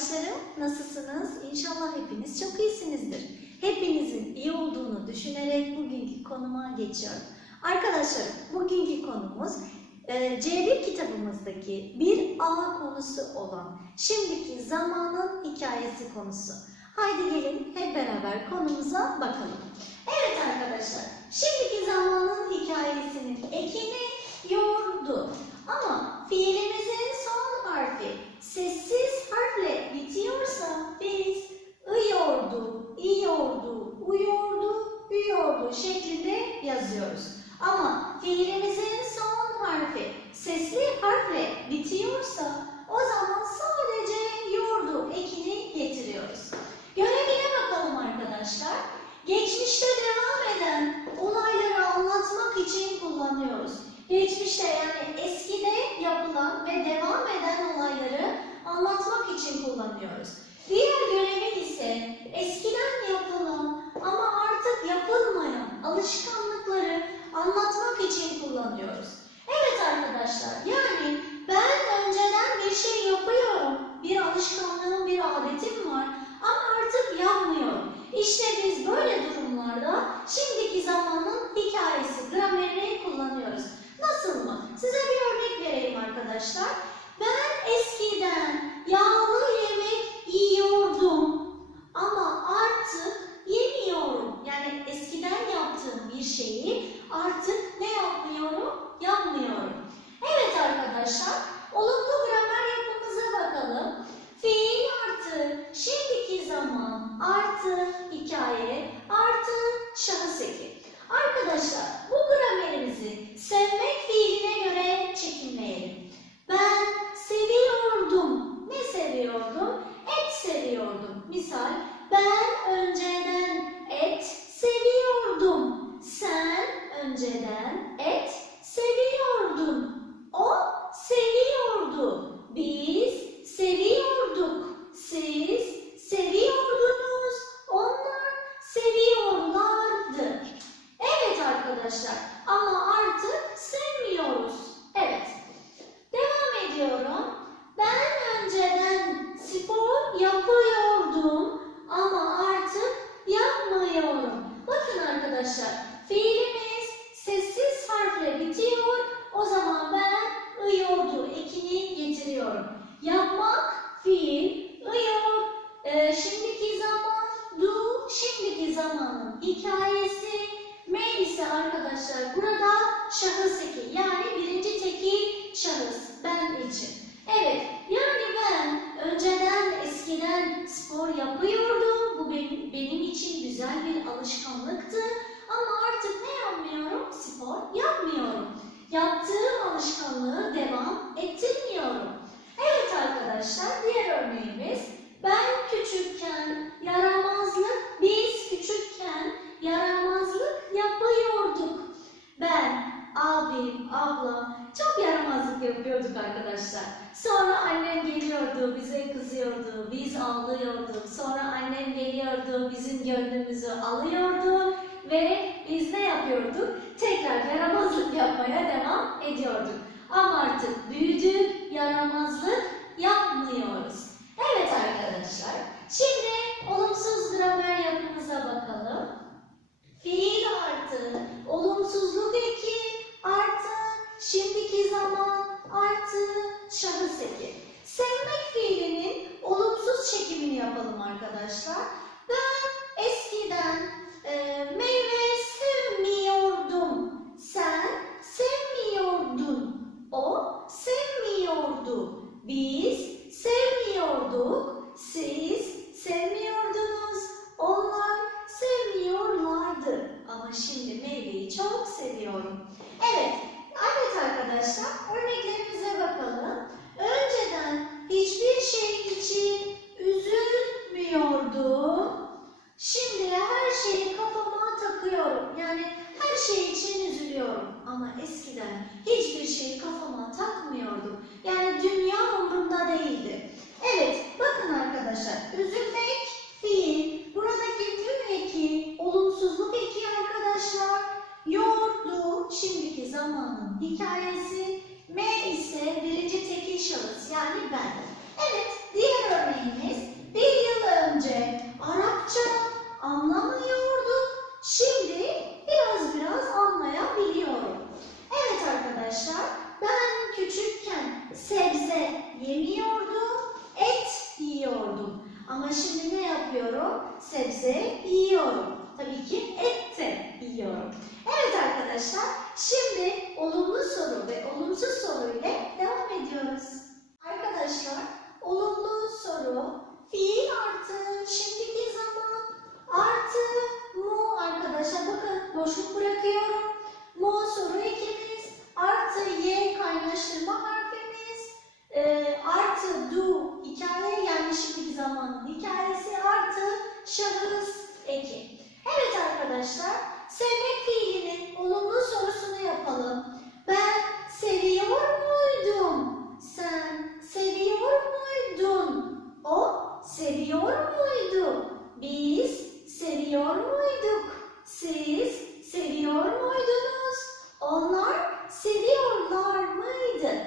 arkadaşlarım. Nasılsınız? İnşallah hepiniz çok iyisinizdir. Hepinizin iyi olduğunu düşünerek bugünkü konuma geçiyorum. Arkadaşlarım, bugünkü konumuz e, C1 kitabımızdaki bir A konusu olan şimdiki zamanın hikayesi konusu. Haydi gelin hep beraber konumuza bakalım. Evet arkadaşlar, şimdiki zamanın hikayesinin ekini yoğurdu. Ama fiilimizin son harfi sessiz harfle bitiyorsa biz ıyordu, iyordu, uyordu, üyordu şeklinde yazıyoruz. Ama fiilimizin son harfi sesli harfle bitiyorsa o zaman sadece yordu ekini getiriyoruz. Görevine bakalım arkadaşlar. Geçmişte devam eden olayları anlatmak için kullanıyoruz. Geçmişte yani eskide yapılan ve devam eden olayları anlatmak için kullanıyoruz. Diğer görevi ise eskiden yapılan ama artık yapılmayan alışkanlıkları anlatmak için kullanıyoruz. Evet arkadaşlar yani ben önceden bir şey yapıyorum, bir alışkanlığım, bir adetim var ama artık yapmıyorum. İşte biz böyle durumlarda şimdiki zamanın hikayesi, gramerini kullanıyoruz. Nasıl mı? Size bir örnek vereyim arkadaşlar. Ben eskiden yağlı yemek yiyordum ama artık yemiyorum. Yani eskiden yaptığım bir şeyi artık ne yapmıyorum? Yapmıyorum. Evet arkadaşlar, olumlu gramer yapımıza bakalım. Fiil artı şimdiki zaman artı hikaye artı şahıs eki. Arkadaşlar bu gramerimizi sevmek fiiline göre çekimleyelim. Ben seviyordum. Ne seviyordum? Et seviyordum. Misal ben önceden et seviyordum. Sen önceden et seviyordun. O seviyordu. Biz seviyorduk. Siz seviyordunuz. Onlar seviyorlardı. Evet arkadaşlar ama artık sevmiyoruz. Evet. Devam ediyorum. Ben önceden spor yapıyordum ama artık yapmıyorum. Bakın arkadaşlar fiilimiz sessiz harfle bitiyor. O zaman ben ıyordu ekini getiriyorum. Yapmak fiil, ıyor, e, şimdiki zaman, do, şimdiki zamanın hikayesi, me ise arkadaşlar burada şahıs eki yani birinci tekil şahıs ben için. Evet yani ben önceden eskiden spor yapıyordum. Bu benim, benim için güzel bir alışkanlıktı. Ama artık ne yapmıyorum? Spor yapmıyorum. Yaptığım alışkanlığı devam ettirmiyorum. Evet arkadaşlar diğer örneğimiz ben küçükken yaramazlık biz küçükken yaramazlık yapıyorduk. Ben, abim, ablam çok yaramazlık yapıyorduk arkadaşlar. Sonra annem geliyordu, bize kızıyordu, biz ağlıyorduk. Sonra annem geliyordu, bizim gönlümüzü alıyordu ve biz ne yapıyorduk? Tekrar yaramazlık yapmaya devam ediyorduk. Ama artık büyüdük, yaramazlık yapmıyoruz. Evet arkadaşlar, şimdi olumsuz gramer yapımıza bakalım. Fiil artı olumsuzluk eki artı şimdiki zaman artı şahıs eki. Sevmek fiilinin olumsuz çekimini yapalım arkadaşlar. Ben eskiden e, meyve sevmiyordum. Sen sevmiyordun. O sevmiyordu. Biz sevmiyorduk. Siz sevmiyordunuz. Onlar sevmiyorlardı. Ama şimdi meyveyi çok seviyorum. Evet, evet arkadaşlar örneklerimize bakalım. Önceden hiçbir şey için üzülmüyordum. Şimdi her şeyi kafama takıyorum. Yani her şey için üzülüyorum. Ama eskiden hiçbir şeyi kafama takmıyordum. Yani dünya umurumda değildi. Evet, bakın arkadaşlar. Üzülmek fiil. Buradaki tüm eki, olumsuzluk eki arkadaşlar. Yordu, şimdiki zamanın hikayesi. Me ise birinci tekil şahıs yani ben. Evet, diğer örneğimiz yerdik, yapıyorum? Sebze yiyorum. Tabii ki et de yiyorum. Evet arkadaşlar, şimdi olumlu soru ve olumsuz soru ile devam ediyoruz. Arkadaşlar, olumlu soru fiil seviyor muydu? Biz seviyor muyduk? Siz seviyor muydunuz? Onlar seviyorlar mıydı?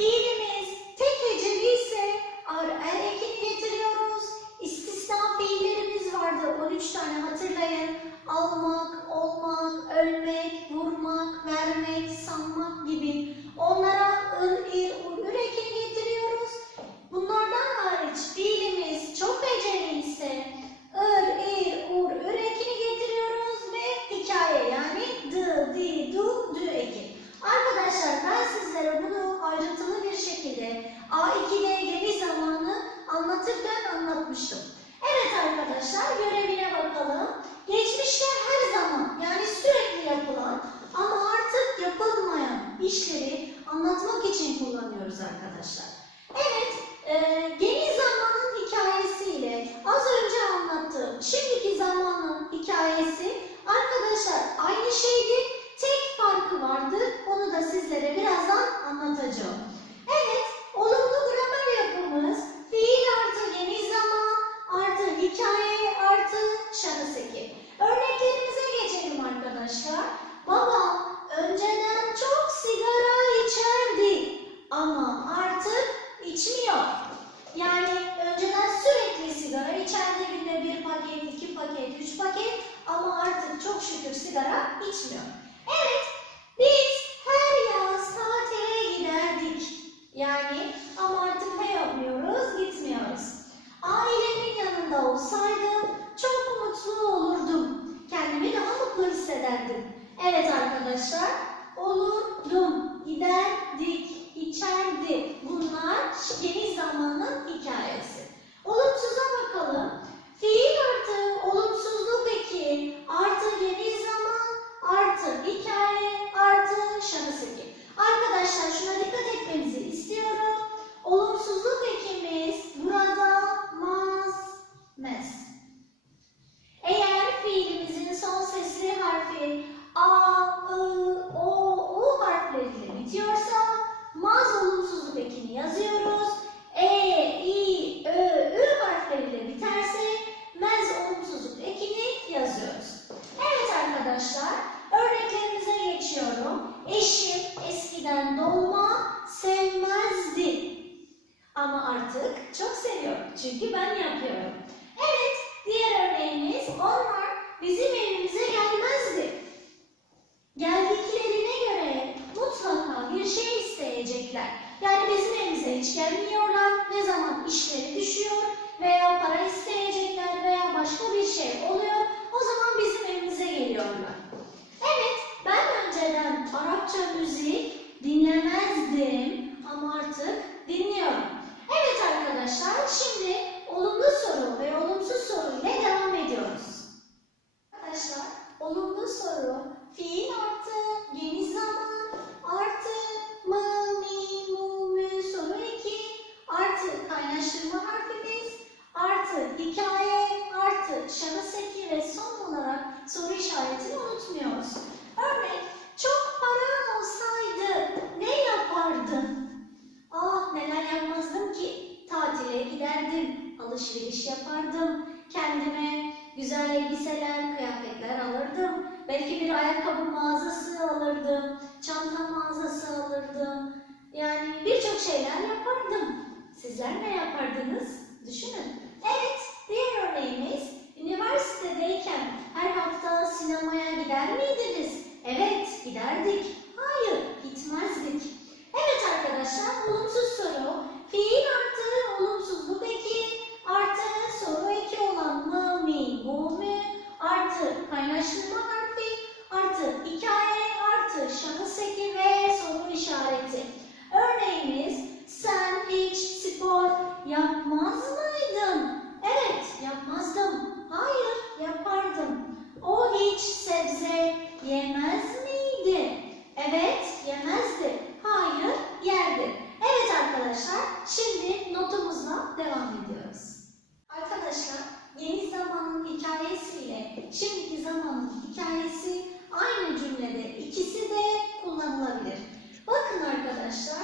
See me. no chão. çok şükür sigara içmiyor. Evet şey oluyor. O zaman bizim evimize geliyorlar. Evet, ben önceden Arapça müzik dinlemezdim ama artık dinliyorum. Evet arkadaşlar, şimdi olumlu soru ve olumsuz soru ile devam ediyoruz. Arkadaşlar, olumlu soru fiil artı geniş zaman artı mı, mu, mü soru eki artı kaynaştırma harfimiz artı hikaye şahıs ve son olarak soru işaretini unutmuyoruz. Örnek, çok paran olsaydı ne yapardın? Ah neler yapmazdım ki? Tatile giderdim, alışveriş yapardım, kendime güzel elbiseler, kıyafetler alırdım. Belki bir ayakkabı mağazası alırdım, çanta mağazası alırdım. Yani birçok şeyler yapardım. Sizler ne yapardınız? Düşünün. Evet, diğer örneğimiz üniversitedeyken her hafta sinemaya gider miydiniz? Evet, giderdik. Hayır, gitmezdik. Evet arkadaşlar, olumsuz soru. Fiil artı olumsuzluk eki artı soru eki olan mı, mi, bu, mü artı kaynaştırma harfi artı hikaye artı şahıs eki ve soru işareti. Örneğimiz sen hiç spor yapmaz mıydın? Evet, yapmazdım. Hayır, yapardım. O hiç sebze yemez miydi? Evet, yemezdi. Hayır, yerdi. Evet arkadaşlar, şimdi notumuzla devam ediyoruz. Arkadaşlar, yeni zamanın hikayesiyle şimdiki zamanın hikayesi aynı cümlede ikisi de kullanılabilir. Bakın arkadaşlar,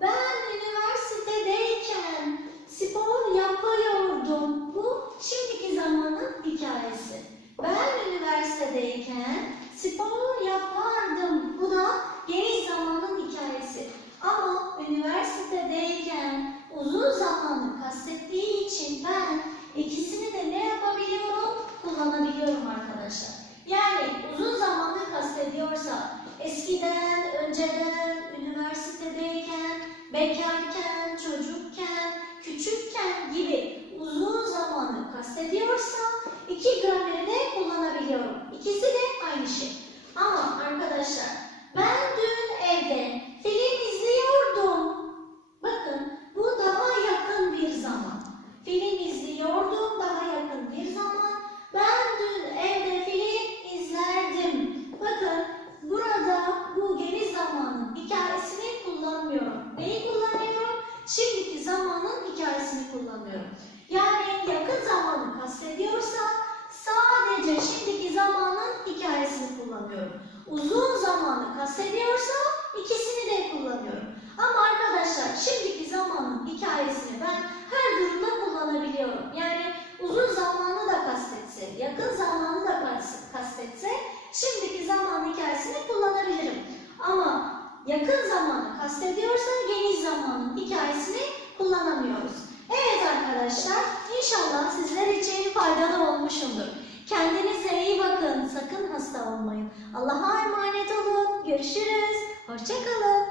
ben üniversitedeyken spor yapıyordum. Bu şimdiki zamanın hikayesi. Ben üniversitedeyken spor yapardım. Bu da geniş zamanın hikayesi. Ama üniversitedeyken uzun zamanı kastettiği için ben ikisini de ne yapabiliyorum? Kullanabiliyorum arkadaşlar. Yani uzun zamanı kastediyorsa eskiden, önceden, üniversitedeyken, bekarken, çocukken, küçükken gibi uzun zamanı kastediyorsa iki grameri de kullanabiliyorum. İkisi de aynı şey. Ama arkadaşlar ben dün evde film izliyordum. Bakın bu daha yakın bir zaman. Film izliyordum daha yakın bir zaman. Ben dün evde film izlerdim. Bakın burada bu geniş zamanın hikayesini kullanmıyorum. Neyi kullanıyorum? Şimdiki zamanın hikayesini kullanıyorum. Yani yakın zamanı kastediyorsa sadece şimdiki zamanın hikayesini kullanıyorum. Uzun kastediyorsa ikisini de kullanıyorum. Ama arkadaşlar şimdiki zamanın hikayesini ben her durumda kullanabiliyorum. Yani uzun zamanı da kastetse, yakın zamanı da kas- kastetse şimdiki zaman hikayesini kullanabilirim. Ama yakın zamanı kastediyorsa geniş zamanın hikayesini kullanamıyoruz. Evet arkadaşlar, inşallah sizler için faydalı olmuşumdur. Kendinize iyi bakın, sakın hasta olmayın. Allah'a emanet Görüşürüz. Hoşçakalın.